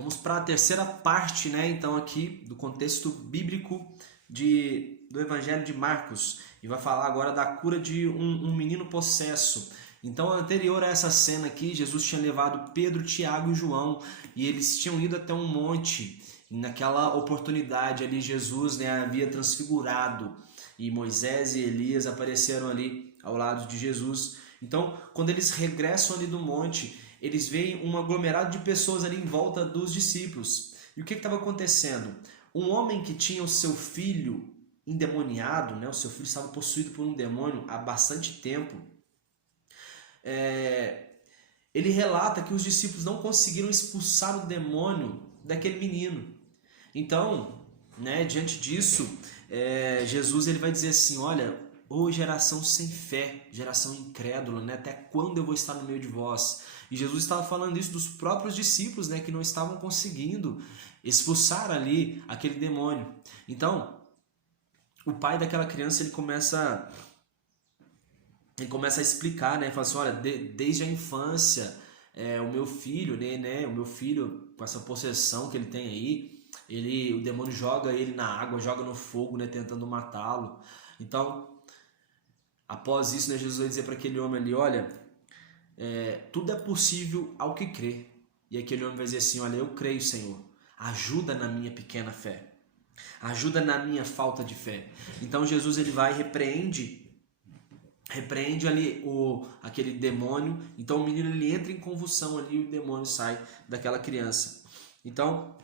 Vamos para a terceira parte, né, então aqui do contexto bíblico do Evangelho de Marcos, e vai falar agora da cura de um menino possesso. Então, anterior a essa cena aqui, Jesus tinha levado Pedro, Tiago e João, e eles tinham ido até um monte. E naquela oportunidade ali, Jesus, né, havia transfigurado, e Moisés e Elias apareceram ali ao lado de Jesus. Então, quando eles regressam ali do monte, eles veem um aglomerado de pessoas ali em volta dos discípulos. E o que estava acontecendo? Um homem que tinha o seu filho endemoniado, né? O seu filho estava possuído por um demônio há bastante tempo. Ele relata que os discípulos não conseguiram expulsar o demônio daquele menino. Então, né, diante disso, Jesus ele vai dizer assim, olha, ô geração sem fé, geração incrédula, né? Até quando eu vou estar no meio de vós? E Jesus estava falando isso dos próprios discípulos, né, que não estavam conseguindo expulsar ali aquele demônio. Então, o pai daquela criança ele começa a explicar, né? Ele fala assim, olha, desde a infância, o meu filho, né, o meu filho com essa possessão que ele tem aí, o demônio joga ele na água, joga no fogo, né, tentando matá-lo. Então, após isso, né, Jesus vai dizer para aquele homem ali, olha, tudo é possível ao que crê. E aquele homem vai dizer assim, olha, eu creio, Senhor, ajuda na minha pequena fé, ajuda na minha falta de fé. Então Jesus ele vai repreende ali aquele demônio. Então o menino ele entra em convulsão ali e o demônio sai daquela criança. Então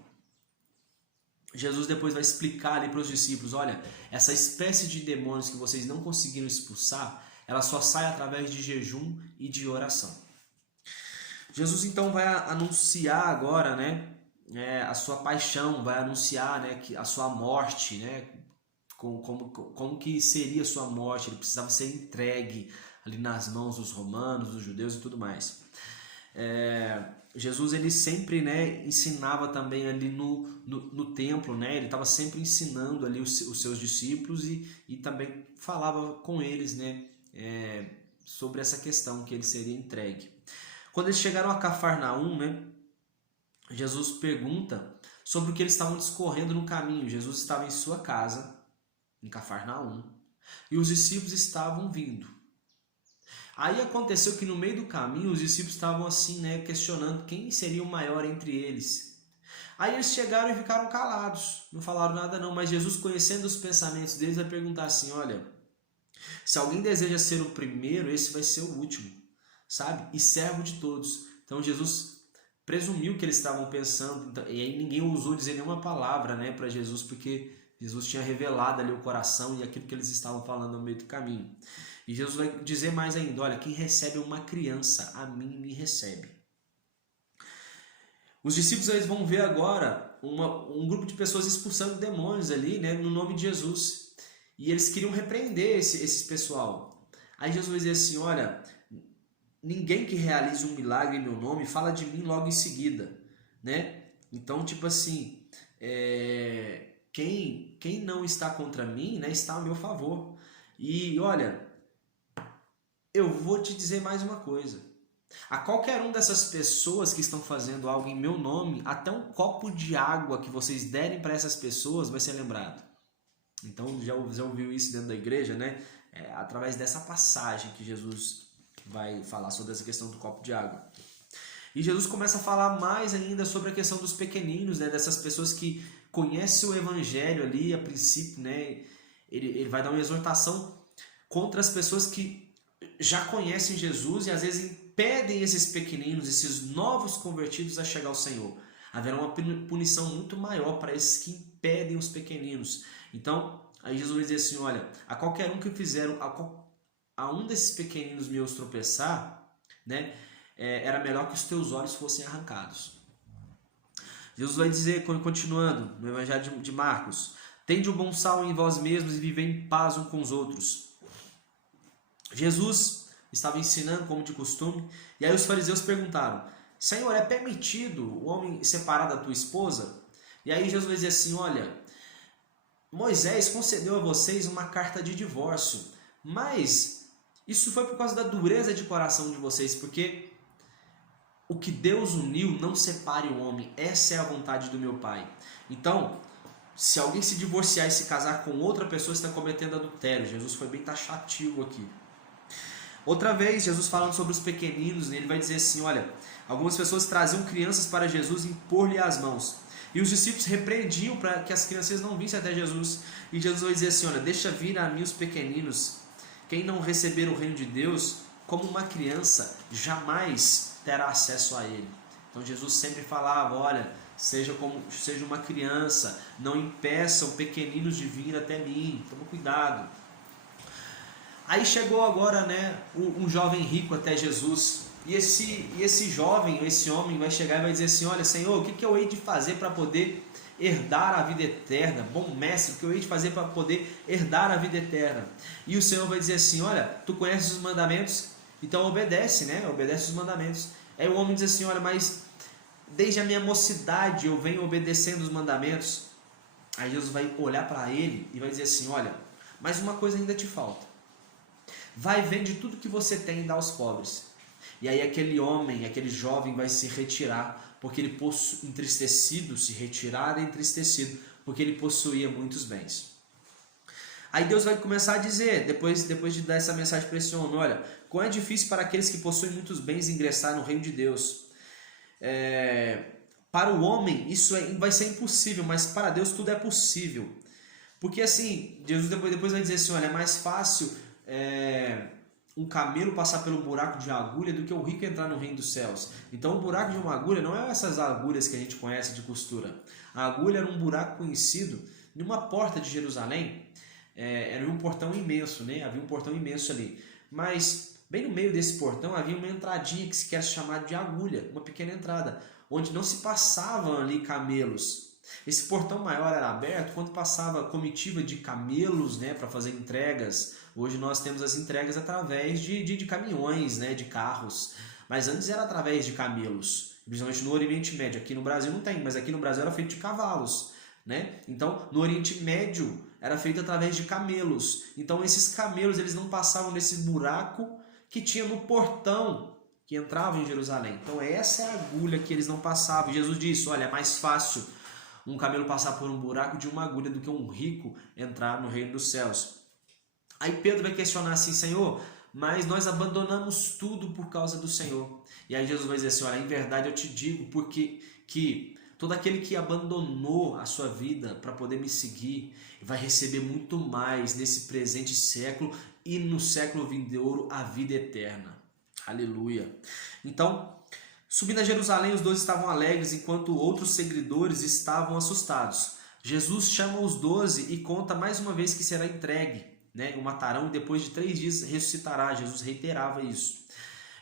Jesus depois vai explicar ali para os discípulos, olha, essa espécie de demônios que vocês não conseguiram expulsar, ela só sai através de jejum e de oração. Jesus então vai anunciar agora, né, a sua paixão, vai anunciar, né, a sua morte, né, como que seria a sua morte. Ele precisava ser entregue ali nas mãos dos romanos, dos judeus e tudo mais. Jesus ele sempre, né, ensinava também ali no templo, né, ele estava sempre ensinando ali os seus discípulos e também falava com eles, né, sobre essa questão que ele seria entregue. Quando eles chegaram a Cafarnaum, né, Jesus pergunta sobre o que eles estavam discorrendo no caminho. Jesus estava em sua casa, em Cafarnaum, e os discípulos estavam vindo. Aí aconteceu que no meio do caminho os discípulos estavam assim, né, questionando quem seria o maior entre eles. Aí eles chegaram e ficaram calados, não falaram nada não, mas Jesus, conhecendo os pensamentos deles, vai perguntar assim, olha, se alguém deseja ser o primeiro, esse vai ser o último, sabe? E servo de todos. Então Jesus presumiu que eles estavam pensando, e aí ninguém ousou dizer nenhuma palavra, né, para Jesus, porque Jesus tinha revelado ali o coração e aquilo que eles estavam falando no meio do caminho. E Jesus vai dizer mais ainda, olha, quem recebe uma criança, a mim me recebe. Os discípulos eles vão ver agora um grupo de pessoas expulsando demônios ali, né, no nome de Jesus. E eles queriam repreender esse pessoal. Aí Jesus vai dizer assim, olha, ninguém que realize um milagre em meu nome fala de mim logo em seguida, né? Então, tipo assim, quem não está contra mim, né, está a meu favor. E olha, eu vou te dizer mais uma coisa. A qualquer um dessas pessoas que estão fazendo algo em meu nome, até um copo de água que vocês derem para essas pessoas vai ser lembrado. Então já ouviu isso dentro da igreja, né? Através dessa passagem que Jesus vai falar sobre essa questão do copo de água. E Jesus começa a falar mais ainda sobre a questão dos pequeninos, né? Dessas pessoas que conhecem o evangelho ali a princípio, né? Ele vai dar uma exortação contra as pessoas que já conhecem Jesus e às vezes impedem esses pequeninos, esses novos convertidos a chegar ao Senhor. Haverá uma punição muito maior para esses que impedem os pequeninos. Então, aí Jesus vai dizer assim, olha, a qualquer um que fizeram a um desses pequeninos meus tropeçar, né, era melhor que os teus olhos fossem arrancados. Jesus vai dizer, continuando, no Evangelho de Marcos, tende o bom sal em vós mesmos e vivei em paz uns com os outros. Jesus estava ensinando como de costume, e aí os fariseus perguntaram, Senhor, é permitido o homem separar da tua esposa? E aí Jesus vai dizer assim, olha, Moisés concedeu a vocês uma carta de divórcio, mas isso foi por causa da dureza de coração de vocês, porque o que Deus uniu, não separe o homem. Essa é a vontade do meu Pai. Então, se alguém se divorciar e se casar com outra pessoa, está cometendo adultério. Jesus foi bem taxativo aqui. Outra vez, Jesus falando sobre os pequeninos, ele vai dizer assim, olha, algumas pessoas traziam crianças para Jesus e impor-lhe as mãos. E os discípulos repreendiam para que as crianças não vissem até Jesus. E Jesus vai dizer assim, olha, deixa vir a mim os pequeninos. Quem não receber o reino de Deus, como uma criança, jamais terá acesso a ele. Então Jesus sempre falava, olha, seja uma criança, não impeçam pequeninos de vir até mim, toma cuidado. Aí chegou agora, né, um jovem rico até Jesus, e esse jovem, esse homem vai chegar e vai dizer assim, olha Senhor, o que eu hei de fazer para poder herdar a vida eterna? Bom mestre, o que eu hei de fazer para poder herdar a vida eterna? E o Senhor vai dizer assim, olha, tu conheces os mandamentos, então obedece, né, obedece os mandamentos. Aí o homem diz assim, olha, mas desde a minha mocidade eu venho obedecendo os mandamentos. Aí Jesus vai olhar para ele e vai dizer assim, olha, mas uma coisa ainda te falta. Vai, vende tudo que você tem e dá aos pobres. E aí aquele homem, aquele jovem vai se retirar, porque ele entristecido, se retirar entristecido, porque ele possuía muitos bens. Aí Deus vai começar a dizer, depois de dar essa mensagem para esse homem, olha, quão é difícil para aqueles que possuem muitos bens ingressar no reino de Deus. Para o homem isso vai ser impossível, mas para Deus tudo é possível. Porque assim, Jesus depois vai dizer assim, olha, é mais fácil um camelo passar pelo buraco de agulha do que o rico entrar no reino dos céus. Então o buraco de uma agulha não é essas agulhas que a gente conhece de costura. A agulha era um buraco conhecido em uma porta de Jerusalém. Era um portão imenso, né? Havia um portão imenso ali. Mas bem no meio desse portão havia uma entradinha que se quer chamar de agulha, uma pequena entrada, onde não se passavam ali camelos. Esse portão maior era aberto quando passava comitiva de camelos, né, para fazer entregas. Hoje nós temos as entregas através de caminhões, né, de carros. Mas antes era através de camelos, principalmente no Oriente Médio. Aqui no Brasil não tem, mas aqui no Brasil era feito de cavalos, né? Então, no Oriente Médio era feito através de camelos. Então, esses camelos eles não passavam nesse buraco que tinha no portão que entrava em Jerusalém. Então, essa é a agulha que eles não passavam. Jesus disse, olha, é mais fácil um camelo passar por um buraco de uma agulha do que um rico entrar no reino dos céus. Aí Pedro vai questionar assim, Senhor, mas nós abandonamos tudo por causa do Senhor. E aí Jesus vai dizer assim, olha, em verdade eu te digo, porque que todo aquele que abandonou a sua vida para poder me seguir, vai receber muito mais nesse presente século e no século vindouro a vida eterna. Aleluia. Então, subindo a Jerusalém, os 12 estavam alegres, enquanto outros seguidores estavam assustados. Jesus chama os 12 e conta mais uma vez que será entregue, né? O matarão e depois de 3 dias ressuscitará. Jesus reiterava isso.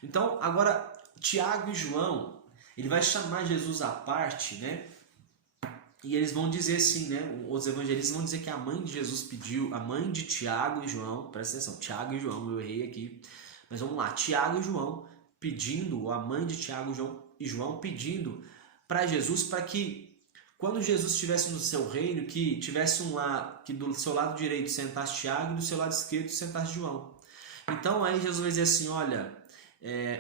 Então, agora, Tiago e João, ele vai chamar Jesus à parte, né? E eles vão dizer assim, né? Os evangelistas vão dizer que a mãe de Jesus pediu, a mãe de Tiago e João, presta atenção, Tiago e João, eu errei aqui, mas vamos lá, Tiago e João pedindo, a mãe de Tiago e João pedindo para Jesus, para que quando Jesus estivesse no seu reino, que tivesse que do seu lado direito sentasse Tiago e do seu lado esquerdo sentasse João. Então aí Jesus vai dizer assim, olha,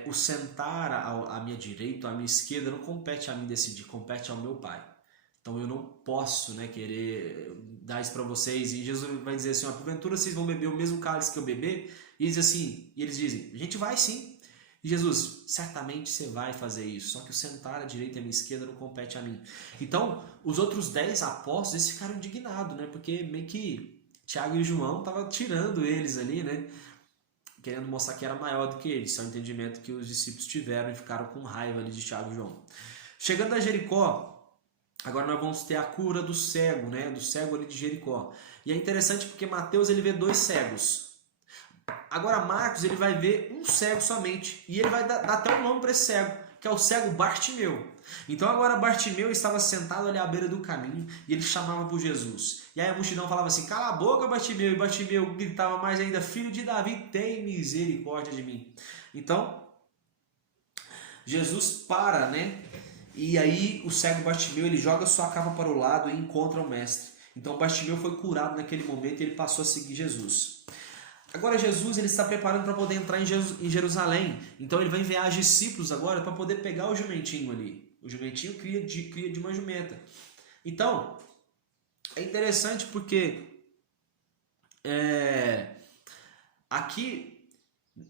o sentar à minha direita, à minha esquerda, não compete a mim decidir, compete ao meu Pai. Então eu não posso, né, querer dar isso para vocês. E Jesus vai dizer assim, porventura vocês vão beber o mesmo cálice que eu beber? E eles dizem, a gente vai sim. E Jesus, certamente você vai fazer isso, só que o sentar à direita e à minha esquerda não compete a mim. Então, os outros 10 apóstolos, eles ficaram indignados, né? Porque meio que Tiago e João estavam tirando eles ali, né? Querendo mostrar que era maior do que eles. Isso é o entendimento que os discípulos tiveram e ficaram com raiva ali de Tiago e João. Chegando a Jericó, agora nós vamos ter a cura do cego, né? Do cego ali de Jericó. E é interessante porque Mateus ele vê 2 cegos. Agora Marcos ele vai ver um cego somente. E ele vai dar até um nome para esse cego, que é o cego Bartimeu. Então agora Bartimeu estava sentado ali à beira do caminho e ele chamava por Jesus. E aí a multidão falava assim, cala a boca Bartimeu. E Bartimeu gritava mais ainda, filho de Davi, tem misericórdia de mim. Então Jesus para, né? E aí o cego Bartimeu ele joga sua capa para o lado e encontra o mestre. Então Bartimeu foi curado naquele momento e ele passou a seguir Jesus. Agora Jesus ele está preparando para poder entrar em Jerusalém. Então ele vai enviar os discípulos agora para poder pegar o jumentinho ali. O jumentinho cria de uma jumenta. Então, é interessante porque aqui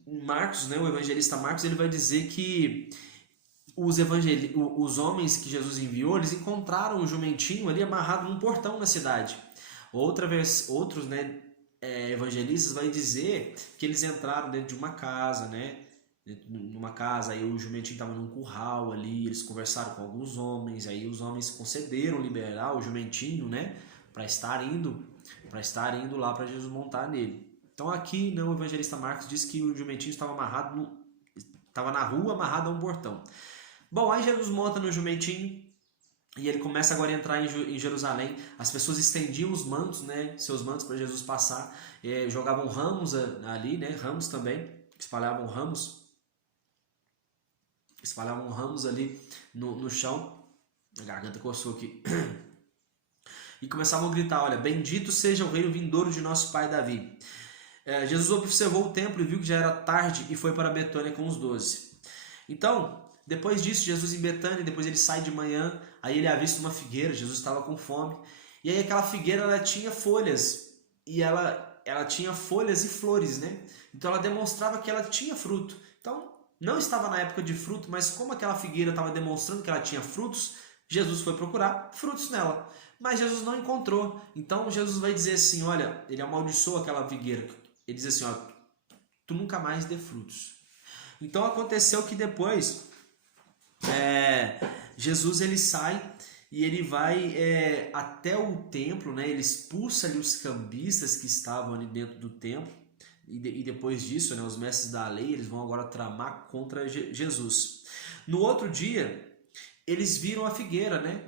Marcos, né, o evangelista Marcos, ele vai dizer que os homens que Jesus enviou, eles encontraram o jumentinho ali amarrado num portão na cidade. Outros, né, evangelistas vai dizer que eles entraram dentro de uma casa, né? Numa casa, aí o jumentinho estava num curral ali, eles conversaram com alguns homens, aí os homens concederam liberar o jumentinho, né? Para estar indo lá para Jesus montar nele. Então aqui, né, o evangelista Marcos diz que o jumentinho estava na rua, amarrado a um portão. Bom, aí Jesus monta no jumentinho e ele começa agora a entrar em Jerusalém. As pessoas estendiam os mantos, né, seus mantos para Jesus passar, jogavam ramos ali, né, ramos também, espalhavam ramos ali no chão. A garganta coçou aqui. E começavam a gritar, olha, bendito seja o reino vindouro de nosso pai Davi. Jesus observou o templo e viu que já era tarde e foi para Betânia com os 12. Então, depois disso, Jesus em Betânia, depois ele sai de manhã, aí ele avista uma figueira, Jesus estava com fome, e aí aquela figueira ela tinha folhas, e ela tinha folhas e flores, né? Então ela demonstrava que ela tinha fruto. Então, não estava na época de fruto, mas como aquela figueira estava demonstrando que ela tinha frutos, Jesus foi procurar frutos nela. Mas Jesus não encontrou. Então Jesus vai dizer assim, olha, ele amaldiçoou aquela figueira. Ele diz assim, ó, tu nunca mais dê frutos. Então aconteceu que depois Jesus ele sai e ele vai até o templo, né? Ele expulsa ali os cambistas que estavam ali dentro do templo. E depois disso, né, os mestres da lei, eles vão agora tramar contra Jesus. No outro dia, eles viram a figueira, né?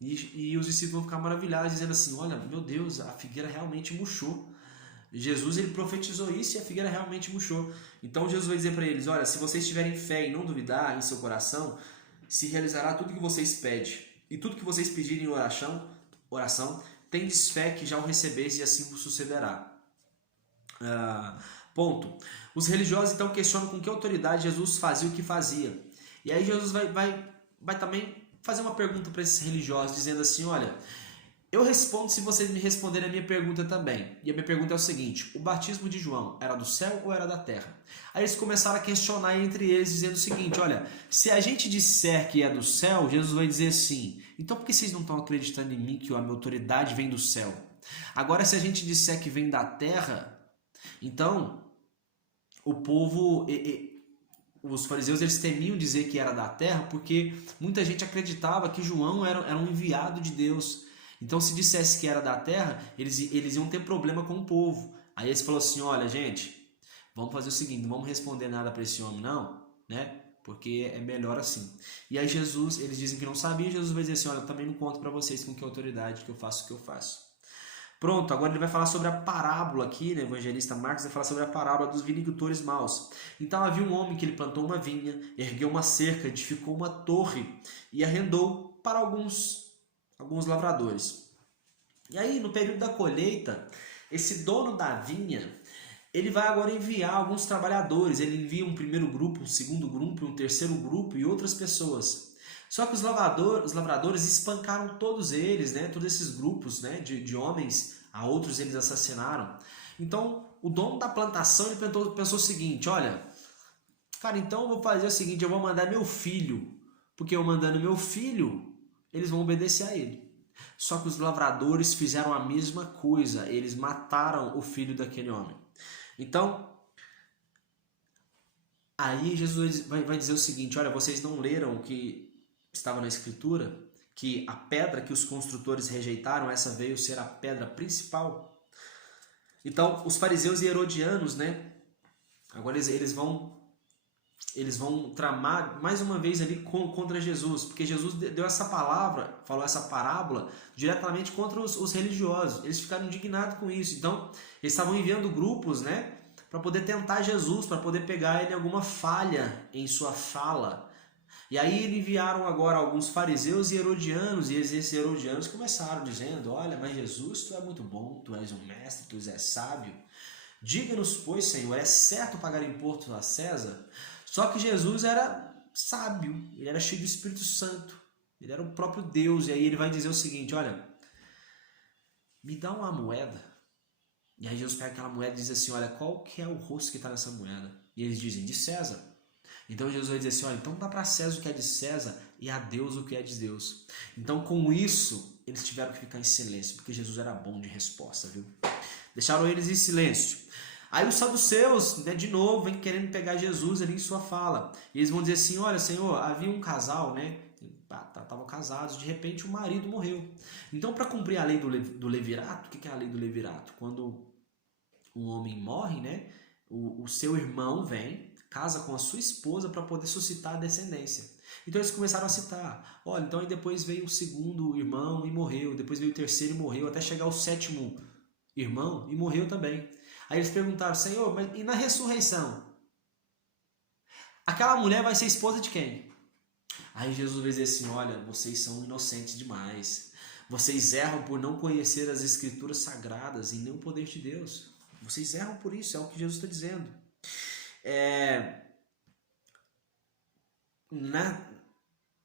E os discípulos vão ficar maravilhados, dizendo assim, olha, meu Deus, a figueira realmente murchou. Jesus ele profetizou isso e a figueira realmente murchou. Então Jesus vai dizer para eles, olha, se vocês tiverem fé e não duvidar em seu coração, se realizará tudo que vocês pedem. E tudo que vocês pedirem em oração, tendes fé que já o recebeis e assim vos sucederá. Ponto. Os religiosos então questionam com que autoridade Jesus fazia o que fazia. E aí Jesus vai também fazer uma pergunta para esses religiosos, dizendo assim, olha, eu respondo se vocês me responderem a minha pergunta também. E a minha pergunta é o seguinte, o batismo de João era do céu ou era da terra? Aí eles começaram a questionar entre eles, dizendo o seguinte, olha, se a gente disser que é do céu, Jesus vai dizer sim. Então por que vocês não estão acreditando em mim que a minha autoridade vem do céu? Agora se a gente disser que vem da terra, então o povo... Os fariseus eles temiam dizer que era da terra porque muita gente acreditava que João era um enviado de Deus. Então se dissesse que era da terra, eles iam ter problema com o povo. Aí eles falaram assim, olha gente, vamos fazer o seguinte, não vamos responder nada para esse homem não, né? Porque é melhor assim. E aí Jesus, eles dizem que não sabia, Jesus vai dizer assim, olha, eu também não conto para vocês com que autoridade que eu faço o que eu faço. Pronto, agora ele vai falar sobre a parábola aqui, né? O evangelista Marcos vai falar sobre a parábola dos vinicultores maus. Então havia um homem que ele plantou uma vinha, ergueu uma cerca, edificou uma torre e arrendou para alguns lavradores. E aí, no período da colheita, esse dono da vinha, ele vai agora enviar alguns trabalhadores. Ele envia um primeiro grupo, um segundo grupo, um terceiro grupo e outras pessoas. Só que os lavradores espancaram todos eles, né? Todos esses grupos, né? de homens, a outros eles assassinaram. Então, o dono da plantação ele pensou o seguinte, olha, cara, então eu vou fazer o seguinte, eu vou mandar meu filho, porque eu mandando meu filho, eles vão obedecer a ele. Só que os lavradores fizeram a mesma coisa, eles mataram o filho daquele homem. Então, aí Jesus vai dizer o seguinte, olha, vocês não leram o que estava na escritura, que a pedra que os construtores rejeitaram, essa veio ser a pedra principal. Então, os fariseus e herodianos, né? Agora eles vão tramar mais uma vez ali contra Jesus, porque Jesus deu essa palavra, falou essa parábola diretamente contra os religiosos. Eles ficaram indignados com isso. Então, eles estavam enviando grupos, né? Para poder tentar Jesus, para poder pegar ele em alguma falha em sua fala. E aí eles enviaram agora alguns fariseus e herodianos, e esses herodianos começaram dizendo, olha, mas Jesus, tu é muito bom, tu és um mestre, tu és sábio. Diga-nos, pois, Senhor, é certo pagar imposto a César? Só que Jesus era sábio, ele era cheio do Espírito Santo, ele era o próprio Deus, e aí ele vai dizer o seguinte, olha, me dá uma moeda. E aí Jesus pega aquela moeda e diz assim, olha, qual que é o rosto que está nessa moeda? E eles dizem, de César. Então Jesus vai dizer assim, olha, então dá para César o que é de César e a Deus o que é de Deus. Então com isso, eles tiveram que ficar em silêncio, porque Jesus era bom de resposta, viu? Deixaram eles em silêncio. Aí os saduceus, né, de novo, vem querendo pegar Jesus ali em sua fala. E eles vão dizer assim, olha, Senhor, havia um casal, né? Estavam casados, de repente o marido morreu. Então, para cumprir a lei do levirato, o que é a lei do levirato? Quando um homem morre, né? O seu irmão vem, casa com a sua esposa para poder suscitar a descendência. Então eles começaram a citar, olha, então aí depois veio o segundo irmão e morreu, depois veio o terceiro e morreu, até chegar o sétimo irmão e morreu também. Aí eles perguntaram, Senhor, mas e na ressurreição? Aquela mulher vai ser esposa de quem? Aí Jesus vai dizer assim, olha, vocês são inocentes demais. Vocês erram por não conhecer as escrituras sagradas e nem o poder de Deus. Vocês erram por isso, é o que Jesus está dizendo.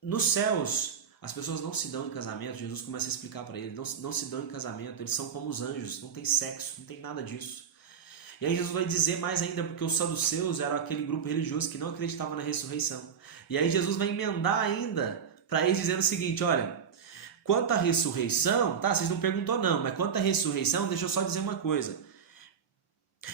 Nos céus, as pessoas não se dão em casamento. Jesus começa a explicar para eles, não se dão em casamento, eles são como os anjos, não tem sexo, não tem nada disso. E aí Jesus vai dizer mais ainda, porque os saduceus eram aquele grupo religioso que não acreditava na ressurreição. E aí Jesus vai emendar ainda para eles dizendo o seguinte, olha, quanto à ressurreição, tá? Vocês não perguntou não, mas quanto à ressurreição, deixa eu só dizer uma coisa.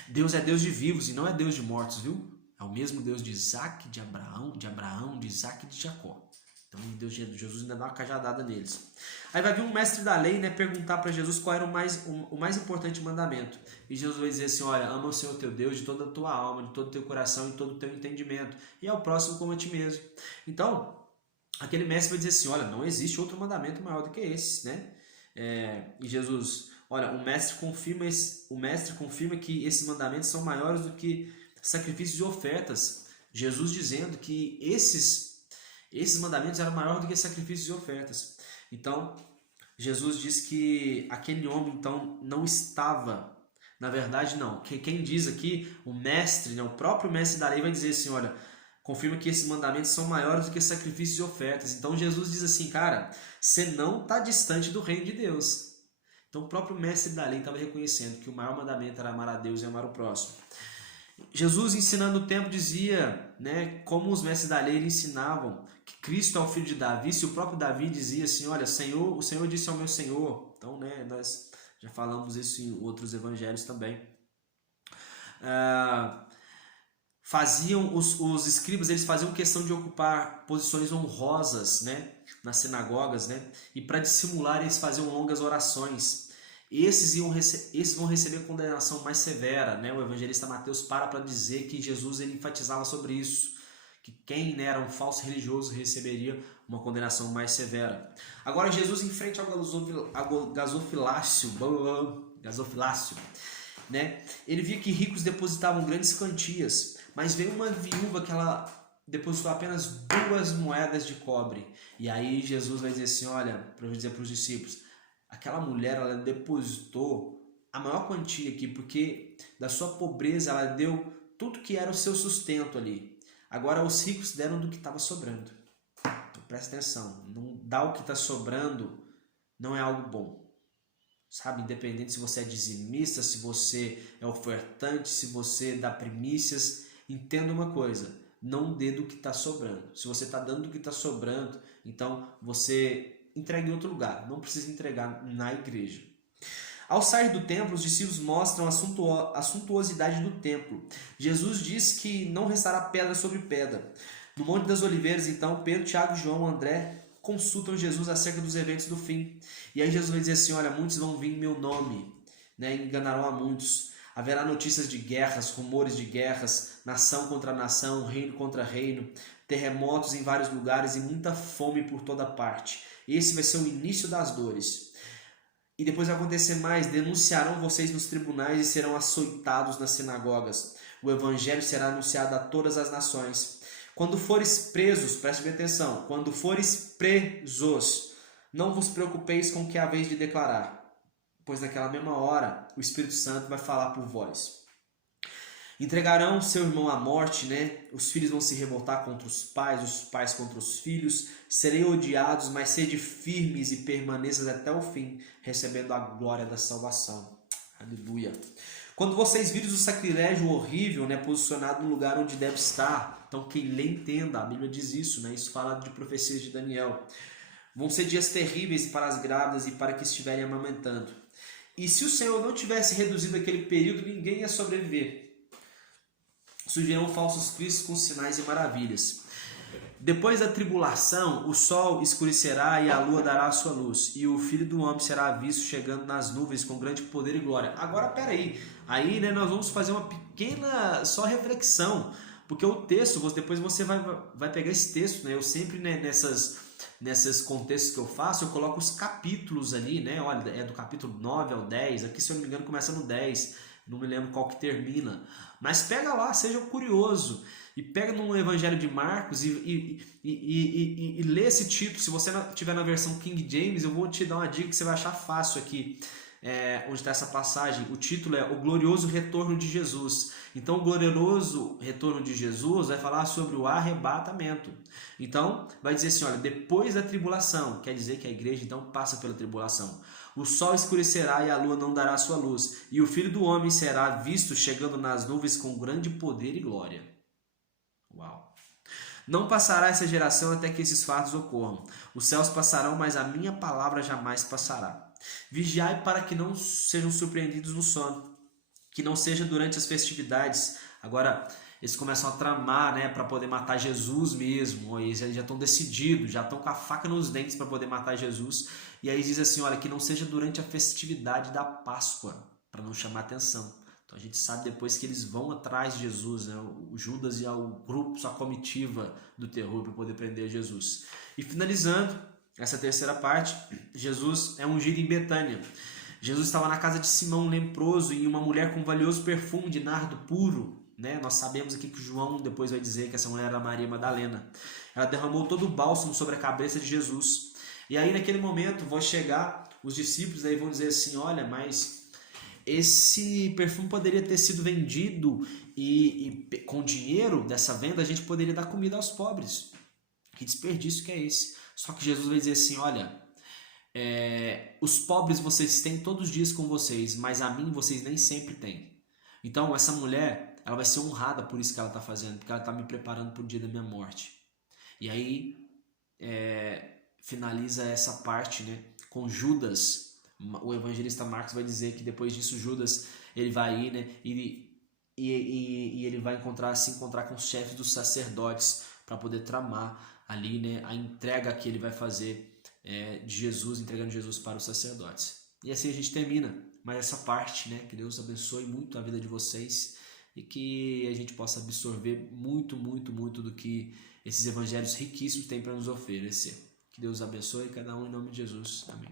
Deus é Deus de vivos e não é Deus de mortos, viu? É o mesmo Deus de Isaac, de Abraão, de Isaac e de Jacó. Então Deus, Jesus ainda dá uma cajadada neles. Aí vai vir um mestre da lei, né, perguntar para Jesus qual era o mais importante mandamento. E Jesus vai dizer assim, olha, ama o Senhor teu Deus de toda a tua alma, de todo o teu coração e de todo o teu entendimento. E ao próximo como a ti mesmo. Então, aquele mestre vai dizer assim, olha, não existe outro mandamento maior do que esse, né? E Jesus, olha, o mestre confirma que esses mandamentos são maiores do que sacrifícios e ofertas. Jesus dizendo que esses mandamentos eram maiores do que sacrifícios e ofertas. Então, Jesus diz que aquele homem então não estava, na verdade não, quem diz aqui, o mestre, né, o próprio mestre da lei vai dizer assim, olha, confirma que esses mandamentos são maiores do que sacrifícios e ofertas. Então Jesus diz assim, cara, você não está distante do reino de Deus. Então o próprio mestre da lei estava reconhecendo que o maior mandamento era amar a Deus e amar o próximo. Jesus ensinando o templo dizia, né, como os mestres da lei ensinavam que Cristo é o filho de Davi, se o próprio Davi dizia assim, olha, o Senhor disse ao meu Senhor. Então, né, nós já falamos isso em outros evangelhos também. Os escribas, eles faziam questão de ocupar posições honrosas, né, nas sinagogas, né, e para dissimular eles faziam longas orações. Esses vão receber condenação mais severa, né? O evangelista Mateus para dizer que Jesus ele enfatizava sobre isso, que quem, né, era um falso religioso receberia uma condenação mais severa. Agora Jesus em frente ao gasofilácio, né? Ele via que ricos depositavam grandes quantias, mas veio uma viúva que ela depositou apenas 2 moedas de cobre. E aí Jesus vai dizer assim, olha, para dizer para os discípulos, aquela mulher, ela depositou a maior quantia aqui, porque da sua pobreza ela deu tudo que era o seu sustento ali. Agora os ricos deram do que estava sobrando. Então, presta atenção, não dá o que está sobrando não é algo bom. Sabe, independente se você é dizimista, se você é ofertante, se você dá primícias, entenda uma coisa, não dê do que está sobrando. Se você está dando do que está sobrando, então você entregue em outro lugar, não precisa entregar na igreja. Ao sair do templo, os discípulos mostram a suntuosidade do templo. Jesus diz que não restará pedra sobre pedra. No Monte das Oliveiras, então, Pedro, Tiago, João, André consultam Jesus acerca dos eventos do fim. E aí Jesus vai dizer assim, olha, muitos vão vir em meu nome, né, enganarão a muitos. Haverá notícias de guerras, rumores de guerras, nação contra nação, reino contra reino, terremotos em vários lugares e muita fome por toda parte. Esse vai ser o início das dores. E depois vai acontecer mais, denunciarão vocês nos tribunais e serão açoitados nas sinagogas. O evangelho será anunciado a todas as nações. Quando fores presos, preste bem atenção, quando fores presos, não vos preocupeis com o que haveis de declarar, pois naquela mesma hora o Espírito Santo vai falar por vós. Entregarão seu irmão à morte, né? Os filhos vão se revoltar contra os pais contra os filhos. Serei odiados, mas sede firmes e permaneças até o fim, recebendo a glória da salvação. Aleluia. Quando vocês virem o sacrilégio horrível, né, posicionado no lugar onde deve estar, então quem lê entenda, a Bíblia diz isso, né? Isso fala de profecias de Daniel. Vão ser dias terríveis para as grávidas e para que estiverem amamentando. E se o Senhor não tivesse reduzido aquele período, ninguém ia sobreviver. Surgirão falsos cristos com sinais e maravilhas. Depois da tribulação, o sol escurecerá e a lua dará a sua luz, e o Filho do Homem será visto chegando nas nuvens com grande poder e glória. Agora, peraí, aí né, nós vamos fazer uma pequena só reflexão, porque o texto, depois você vai pegar esse texto, né? Eu sempre, né, nesses contextos que eu faço, eu coloco os capítulos ali, né? Olha, é do capítulo 9 ao 10, aqui se eu não me engano começa no 10, não me lembro qual que termina. Mas pega lá, seja curioso, e pega no Evangelho de Marcos e lê esse título. Se você tiver na versão King James, eu vou te dar uma dica que você vai achar fácil aqui, onde está essa passagem. O título é O Glorioso Retorno de Jesus. Então, o glorioso retorno de Jesus vai falar sobre o arrebatamento. Então, vai dizer assim, olha, depois da tribulação, quer dizer que a igreja então passa pela tribulação. O sol escurecerá e a lua não dará sua luz, e o Filho do Homem será visto chegando nas nuvens com grande poder e glória. Uau! Não passará essa geração até que esses fatos ocorram. Os céus passarão, mas a minha palavra jamais passará. Vigiai para que não sejam surpreendidos no sono, que não seja durante as festividades. Agora, eles começam a tramar, né, para poder matar Jesus mesmo. Eles já estão decididos, já estão com a faca nos dentes para poder matar Jesus. E aí diz assim, olha, que não seja durante a festividade da Páscoa, para não chamar atenção. Então a gente sabe depois que eles vão atrás de Jesus, né, o Judas e o grupo, sua comitiva do terror para poder prender Jesus. E finalizando essa terceira parte, Jesus é ungido em Betânia. Jesus estava na casa de Simão, leproso, e uma mulher com valioso perfume de nardo puro, né? Nós sabemos aqui que João depois vai dizer que essa mulher era Maria Madalena. Ela derramou todo o bálsamo sobre a cabeça de Jesus. E aí naquele momento vão chegar os discípulos e vão dizer assim, olha, mas esse perfume poderia ter sido vendido e com dinheiro dessa venda a gente poderia dar comida aos pobres. Que desperdício que é esse? Só que Jesus vai dizer assim, olha, os pobres vocês têm todos os dias com vocês, mas a mim vocês nem sempre têm. Então essa mulher, ela vai ser honrada por isso que ela está fazendo, porque ela está me preparando para o dia da minha morte. E aí finaliza essa parte, né, com Judas. O evangelista Marcos vai dizer que depois disso Judas ele vai ir, né, e ele vai se encontrar com os chefes dos sacerdotes para poder tramar ali, né, a entrega que ele vai fazer de Jesus, entregando Jesus para os sacerdotes. E assim a gente termina mais essa parte, né? Que Deus abençoe muito a vida de vocês e que a gente possa absorver muito, muito, muito do que esses evangelhos riquíssimos têm para nos oferecer. Que Deus abençoe cada um em nome de Jesus. Amém.